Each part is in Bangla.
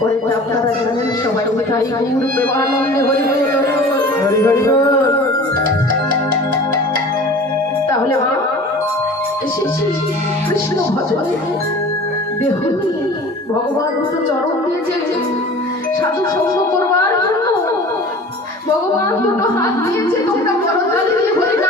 আপনারা জানেন সবাই প্রেমানন্দে হরি হরি হরি। তাহলে মা এসেছি কৃষ্ণ ভজনে দেখুন ভগবান তো চরণ দিয়েছে। সাধু সঙ্গ করবার জন্য ভগবান দুটো হাত দিয়েছে। তোমরা হরি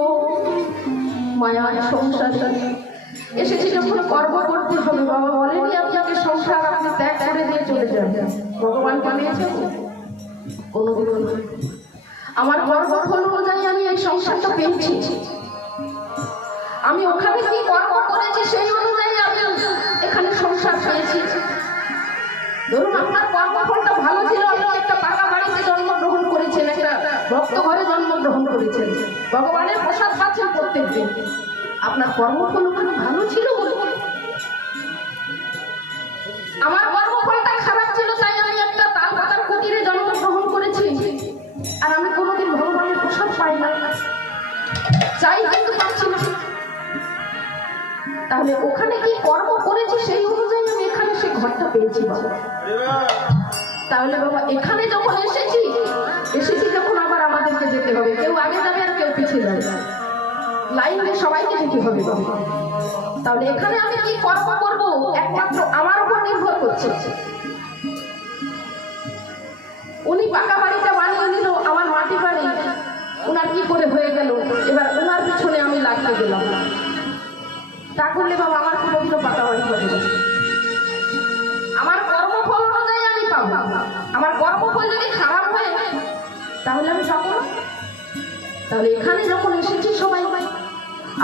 মায়ার সংসার এসেছি যখন কর্ম করতে হবে। বাবা বলেনি আপনাকে সংসার, আপনি ত্যাগ করে দিয়ে চলে যান। ভগবান বানিয়েছে কোনো আমার কর্ম ফল অনুযায়ী আমি এই সংসারটা পেয়েছি। আমি ওখানে কি কর্ম করেছি, সেই অনুযায়ী আমি এখানে সংসার পেয়েছি। ধরুন, আপনার কর্মফলটা ভালো ছিল ভক্ত ঘরে জন্মগ্রহণ করেছেন। ভগবানের প্রসাদ পাচ্ছেন প্রত্যেক দিন আপনার কর্মফল ওখানে ভালো ছিল বলে আমার কর্মফলটা খারাপ ছিল, তাই আমি একটা তাল পাতার কুটিরে জন্মগ্রহণ করেছি। আর আমি কোনোদিন ভগবানের প্রসাদ পাই না চাই কিন্তু পাচ্ছি না। তাহলে ওখানে কি কর্ম করেছি সেই অনুযায়ী আমি এখানে সেই ঘরটা পেয়েছি, বাবা। তাহলে বাবা, এখানে যখন এসেছি এসেছি যখন আবার আমাদেরকে যেতে হবে। কেউ আগে যাবে আর কেউ পিছিয়ে যাবে। লাইনে সবাইকে যেতে হবে। তাহলে এখানে আমি কি কর্ম করব? একমাত্র আমার উপর নির্ভর করছে। উনি পাকা বাড়িটা বানিয়ে নিল, আমার মাটি বাড়ি ওনার কি করে হয়ে গেল? এবার ওনার পিছনে আমি লাগতে গেলাম তা করলে বাবা, আমার কোনোদিনও পাকা বাড়ি হবে। তাহলে এখানে যখন এসেছি সবাই,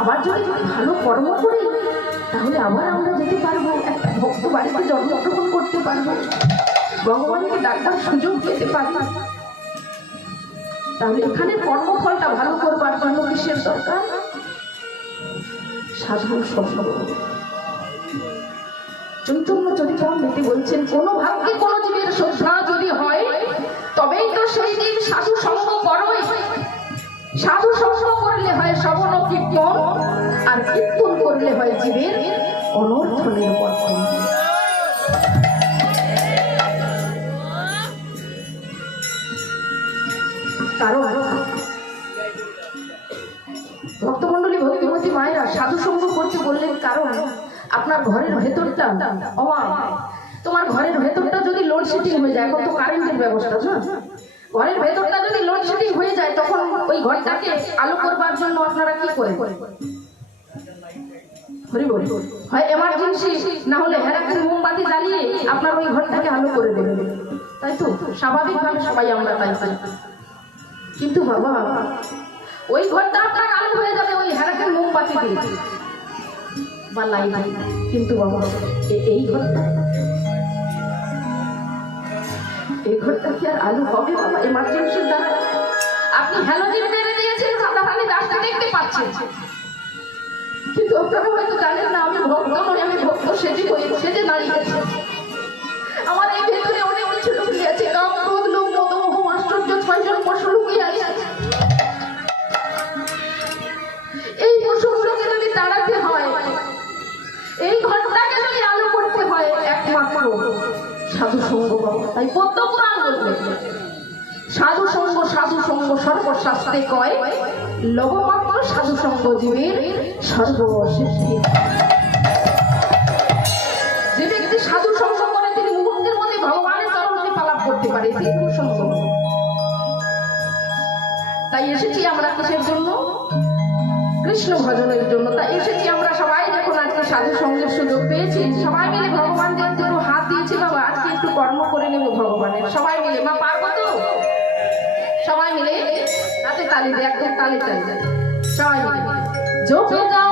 আবার যদি ভালো কর্ম করি, তাহলে আবার আমরা যেতে পারব, একটা ভক্ত বাড়িতে জন্মগ্রহণ করতে পারব। ভগবানকে ডাক্তার সুযোগ পেতে পারি তাহলে এখানে কর্মফলটা ভালো করবার জন্য কিসের দরকার? সাধন সঙ্গ চৈতন্য চরিতামৃতি বলছেন, কোন ভাগ্যে কোন সাধু সঙ্গ করলে হয় ও কীর্তন, আর কীর্তন করলে হয় জীবের অনর্থ নির্বর্তন কারণ মায়েরা সাধু কারণ আপনার ঘরের ভেতরটা অমা তোমার ঘরের ভেতরটা যদি লোডশেডিং হয়ে যায় তো কারেন্টের ব্যবস্থা ঘরের ভেতরটা লোডশেডিং হয়ে যায় তখন ওই ঘরটাকে আলো করবার জন্য আপনারা কি করে হরি হয় এমার্জেন্সি না হলে মোমবাতি জ্বালিয়ে আপনার ওই ঘরটাকে করে দেবেন তাই তো? স্বাভাবিকভাবে সবাই আমরা পাই কিন্তু বাবা, ওই হয়ে যাবে, ওই মোমবাতি দিয়ে? কিন্তু বাবা এই ঘরটা এই ঘরটা কি আর আলো হবে বাবা? এমার্জেন্সির দ্বারা আপনি হ্যালোজিন মেরে দিয়েছেন সাদাখানি রাস্তা দেখতে পাচ্ছেন। কিন্তু আপনারা হয়তো জানেন না, আমি ভক্ত নই, আমি ভক্ত সেজে হয়ে সেজে দাঁড়িয়েছি। আমার এই ভেতরে অনেক কিছু লুকিয়ে আছে পশু লুকিয়ে আছে। এই পশুগুলোকে হয়, এই আলো করতে সাধু সঙ্গ তাই পদ্ম পুরাণ বলবে। সাধু সঙ্গ সাধু সঙ্গ সর্বশাস্ত্রে কয় লবমাত্র সাধু সঙ্গ জীবের সর্বশেষে যে ব্যক্তি সাধু সঙ্গ করে, তিনি মুহূর্তের মধ্যে ভগবানের চরণে পালাপ করতে পারে তিনি সঙ্গ। তাই এসেছি আমরা কিসের জন্য? কৃষ্ণ ভজনের জন্য। তাই এসেছি আমরা সবাই। দেখুন, আজকে সাধু সঙ্গের সুযোগ পেয়েছি। সবাই ジョーカー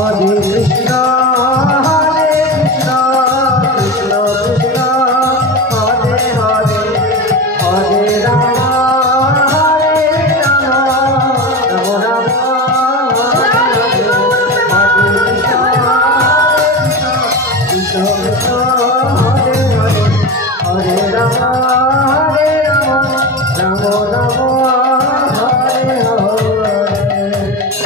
হরে কৃষ্ণ